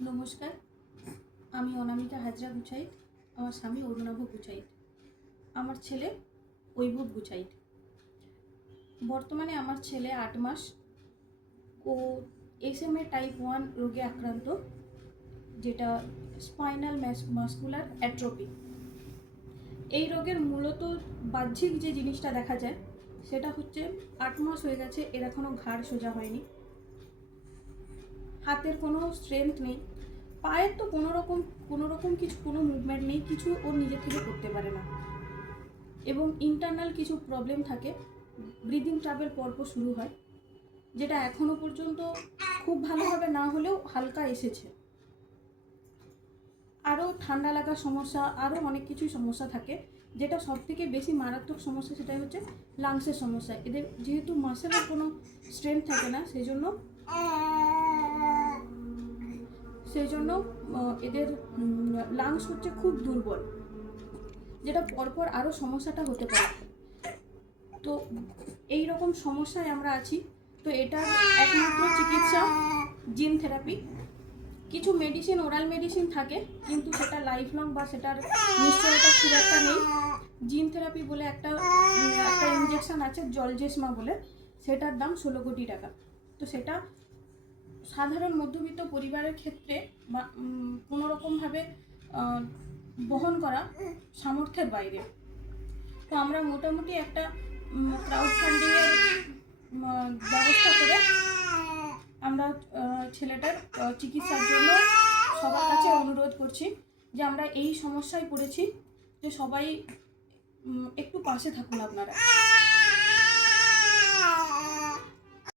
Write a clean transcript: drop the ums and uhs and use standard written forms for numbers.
নমস্কার, আমি অনামিকা হাজরা গুচাইত। আমার স্বামী অরুণাভ গুচাইত। আমার ছেলে বৈভব গুচাইত। বর্তমানে আমার ছেলে 8 মাস। ও SMA টাইপ 1 রোগে আক্রান্ত, যেটা স্পাইনাল মাসকুলার অ্যাট্রোপি। এই রোগের মূলত বাহ্যিক যে জিনিসটা দেখা যায় সেটা হচ্ছে 8 মাস হয়ে গেছে, এর এখনও ঘাড় সোজা হয়নি, হাতের কোনো স্ট্রেংথ নেই, পায়ের তো কোনো রকম কিছু কোনো মুভমেন্ট নেই, কিছু ও নিজে থেকে করতে পারে না, এবং ইন্টারনাল কিছু প্রবলেম থাকে। ব্রিদিং ট্রাবেল পরপর শুরু হয়, যেটা এখনও পর্যন্ত খুব ভালোভাবে না হলেও হালকা এসেছে। আরও ঠান্ডা লাগার সমস্যা, আরও অনেক কিছুই সমস্যা থাকে। যেটা সবথেকে বেশি মারাত্মক সমস্যা সেটাই হচ্ছে লাংসের সমস্যা। এদের যেহেতু মাসেলের কোনো স্ট্রেংথ থাকে না, সেই জন্য এদের লাংস হচ্ছে খুব দুর্বল, যেটা পরপর আরও সমস্যাটা হতে পারে। তো এই রকম সমস্যায় আমরা আছি। তো এটার একমাত্র চিকিৎসা জিন থেরাপি। কিছু মেডিসিন, ওরাল মেডিসিন থাকে, কিন্তু সেটা লাইফ লং বা সেটার নিশ্চয়তা খুব একটা নেই। জিন থেরাপি বলে একটা ইঞ্জেকশন আছে, জলজেসমা বলে, সেটার দাম 16 কোটি টাকা। তো সেটা সাধারণ মধ্যবিত্ত পরিবারের ক্ষেত্রে বা কোনোরকমভাবে বহন করা সামর্থ্যের বাইরে। তো আমরা মোটামুটি একটা ক্রাউড ফান্ডিংয়ের ব্যবস্থা করে আমরা ছেলেটার চিকিৎসার জন্য সবার কাছে অনুরোধ করছি যে আমরা এই সমস্যায় পড়েছি, যে সবাই একটু পাশে থাকুন আপনারা।